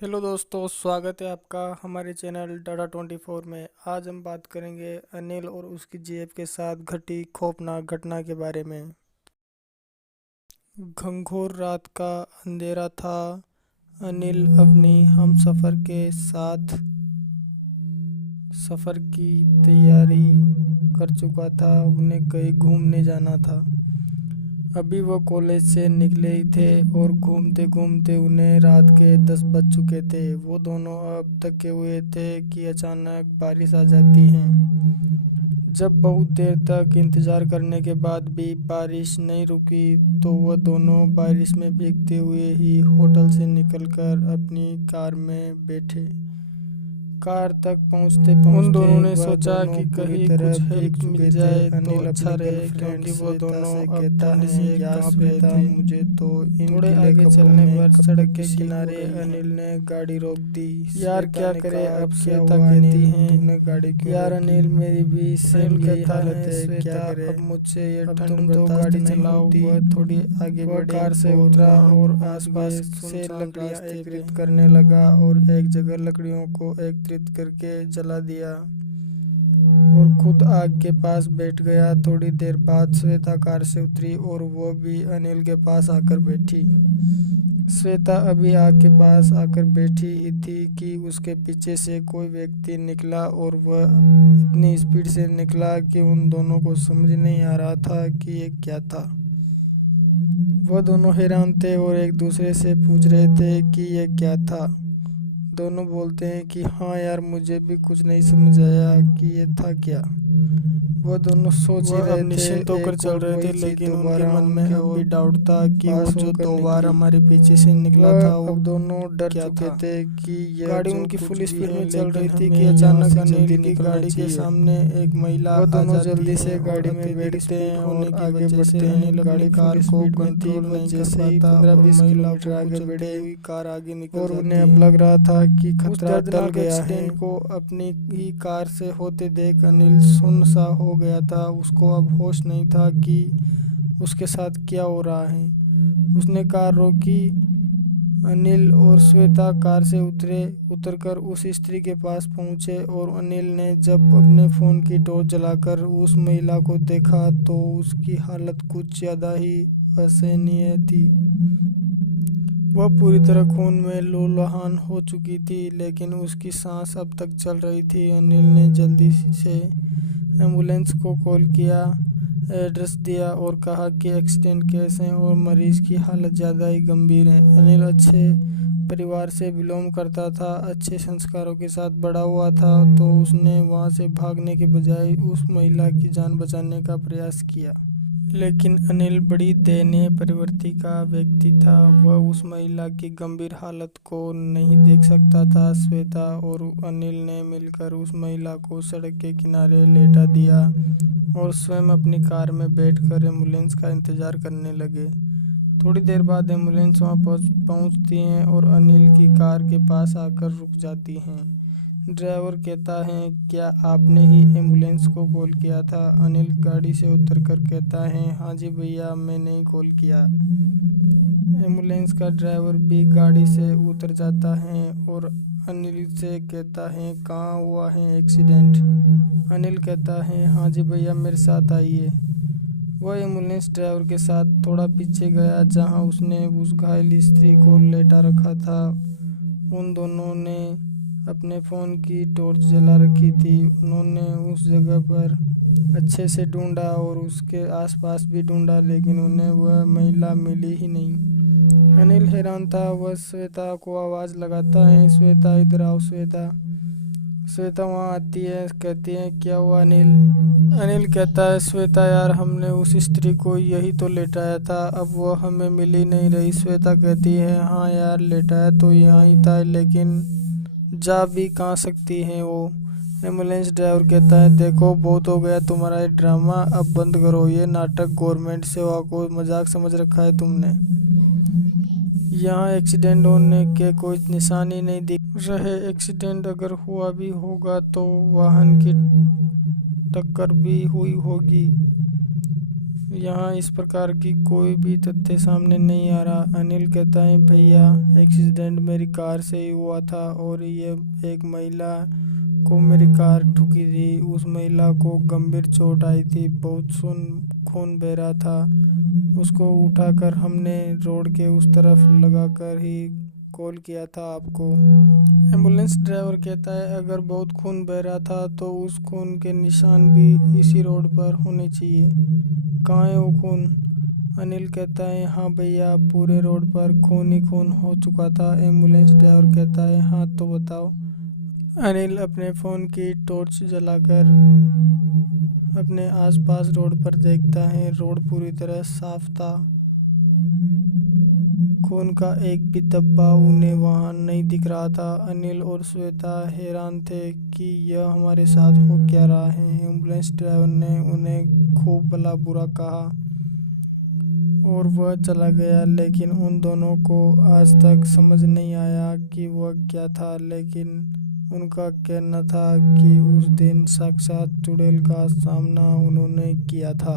Hello दोस्तों, स्वागत है आपका हमारे चैनल डाटा 24 में। आज हम बात करेंगे अनिल और उसकी जीएफ के साथ घटी खौफनाक घटना के बारे में। घंघोर रात का अंधेरा था। अनिल अपनी हमसफ़र के साथ सफ़र की तैयारी कर चुका था। उन्हें कहीं घूमने जाना था। अभी वो कॉलेज से निकले ही थे और घूमते घूमते उन्हें रात के 10 बज चुके थे। वो दोनों अब थके हुए थे कि अचानक बारिश आ जाती है। जब बहुत देर तक इंतज़ार करने के बाद भी बारिश नहीं रुकी तो वह दोनों बारिश में भीगते हुए ही होटल से निकलकर अपनी कार में बैठे। कार तक पहुंचते उन दोनों ने सोचा कि कहीं कुछ हेल्प मिल जाए तो अच्छा रहे, क्योंकि वो दोनों अब ठंड से कांप रहे थे। मुझे तो थोड़े आगे चलने पर सड़क के किनारे अनिल ने गाड़ी रोक दी। यार क्या करे, अब श्वेता कहती है गाड़ी क्यों यार अनिल, मेरी भी सेम यही हालत है। क्या करे, अब मुझसे ये ठंड तो गाड़ी चलाओ। वह थोड़ी आगे बढ़े, कार से उतरा और आसपास से लकड़ियां एकत्रित करने लगा और एक जगह लकड़ियों को एकत्रित करके जला दिया और खुद आग के पास बैठ गया। थोड़ी देर बाद श्वेता कार से उतरी और वो भी अनिल के पास आकर बैठी। श्वेता अभी आग के पास आकर बैठी थी कि उसके पीछे से कोई व्यक्ति निकला और वह इतनी स्पीड से निकला कि उन दोनों को समझ नहीं आ रहा था कि ये क्या था। वह दोनों हैरान थे और एक दूसरे से पूछ रहे थे कि ये क्या था। दोनों बोलते हैं कि हाँ यार, मुझे भी कुछ नहीं समझ आया कि ये था क्या। वह दोनों सोच ही रहे थे, निश्चिंत होकर चल रहे थे, लेकिन उनके मन में अब भी डाउट था कि वो जो 2 बार हमारे पीछे से निकला था वो दोनों डर चुके थे कि ये गाड़ी उनकी फुल स्पीड में चल रही थी कि अचानक अनिल की गाड़ी के सामने एक महिला। वो दोनों जल्दी से गाड़ी में बैठते हैं और आगे बढ़ते हैं। गाड़ी कार को कंट्रोल नहीं कर पाता। 15-20 किलोमीटर आगे बढ़े हुई कार आगे निकल और उन्हें अब लग रहा था कि खतरा टल गया है। को अपनी ही कार से होते देख अनिल सुन्न सा हो गया था। उसको अब होश नहीं था कि उसके साथ क्या हो रहा है। उसने कार रोकी। अनिल और श्वेता कार से उतरकर उस स्त्री के पास पहुंचे और अनिल ने जब अपने फ़ोन की टॉर्च जलाकर उस महिला को देखा तो उसकी हालत कुछ ज़्यादा ही असहनीय थी। वह पूरी तरह खून में लहूलुहान हो चुकी थी, लेकिन उसकी सांस अब तक चल रही थी। अनिल ने जल्दी से एम्बुलेंस को कॉल किया, एड्रेस दिया और कहा कि एक्सीडेंट केस है और मरीज की हालत ज़्यादा ही गंभीर है। अनिल अच्छे परिवार से बिलोंग करता था, अच्छे संस्कारों के साथ बड़ा हुआ था, तो उसने वहां से भागने के बजाय उस महिला की जान बचाने का प्रयास किया। लेकिन अनिल बड़ी दयनीय प्रवृत्ति का व्यक्ति था। वह उस महिला की गंभीर हालत को नहीं देख सकता था। श्वेता और अनिल ने मिलकर उस महिला को सड़क के किनारे लेटा दिया और स्वयं अपनी कार में बैठकर एम्बुलेंस का इंतज़ार करने लगे। थोड़ी देर बाद एम्बुलेंस वहां पहुंचती है और अनिल की कार के पास आकर रुक जाती हैं। ड्राइवर कहता है, क्या आपने ही एम्बुलेंस को कॉल किया था? अनिल गाड़ी से उतरकर कहता है, हाँ जी भैया, मैंने ही कॉल किया। एम्बुलेंस का ड्राइवर भी गाड़ी से उतर जाता है और अनिल से कहता है, कहाँ हुआ है एक्सीडेंट? अनिल कहता है, हाँ जी भैया, मेरे साथ आइए। वह एम्बुलेंस ड्राइवर के साथ थोड़ा पीछे गया जहां उसने उस घायल स्त्री को लेटा रखा था। उन दोनों ने अपने फ़ोन की टॉर्च जला रखी थी। उन्होंने उस जगह पर अच्छे से ढूंढा और उसके आसपास भी ढूंढा, लेकिन उन्हें वह महिला मिली ही नहीं। अनिल हैरान था। वह श्वेता को आवाज़ लगाता है, श्वेता इधर आओ श्वेता। श्वेता वहाँ आती है, कहती है, क्या हुआ अनिल? अनिल कहता है, श्वेता यार, हमने उस स्त्री को यही तो लेटाया था, अब वो हमें मिल ही नहीं रही। श्वेता कहती है, हाँ यार, लेटाया तो यहाँ ही था, लेकिन जा भी कहाँ सकती है वो? एम्बुलेंस ड्राइवर कहता है, देखो बहुत हो गया तुम्हारा ये ड्रामा, अब बंद करो ये नाटक। गवर्नमेंट सेवा को मजाक समझ रखा है तुमने। यहाँ एक्सीडेंट होने के कोई निशान ही नहीं दिख रहे। एक्सीडेंट अगर हुआ भी होगा तो वाहन की टक्कर भी हुई होगी। यहाँ इस प्रकार की कोई भी तथ्य सामने नहीं आ रहा। अनिल कहता है भैया एक्सीडेंट मेरी कार से ही हुआ था और ये एक महिला को मेरी कार ठुकी थी। उस महिला को गंभीर चोट आई थी, बहुत खून बह रहा था। उसको उठाकर हमने रोड के उस तरफ लगाकर ही कॉल किया था आपको। एम्बुलेंस ड्राइवर कहता है अगर बहुत खून बह रहा था तो उस खून के निशान भी इसी रोड पर होने चाहिए। कहाँ है वो खून? अनिल कहता है हाँ भैया, पूरे रोड पर खून ही खून हो चुका था। एम्बुलेंस ड्राइवर कहता है हाँ तो बताओ। अनिल अपने फ़ोन की टॉर्च जलाकर अपने आसपास रोड पर देखता है। रोड पूरी तरह साफ था, खून का एक भी धब्बा उन्हें वहां नहीं दिख रहा था। अनिल और श्वेता हैरान थे कि यह हमारे साथ हो क्या रहा है। एम्बुलेंस ड्राइवर ने उन्हें खूब भला बुरा कहा और वह चला गया, लेकिन उन दोनों को आज तक समझ नहीं आया कि वह क्या था। लेकिन उनका कहना था कि उस दिन साक्षात चुड़ैल का सामना उन्होंने किया था।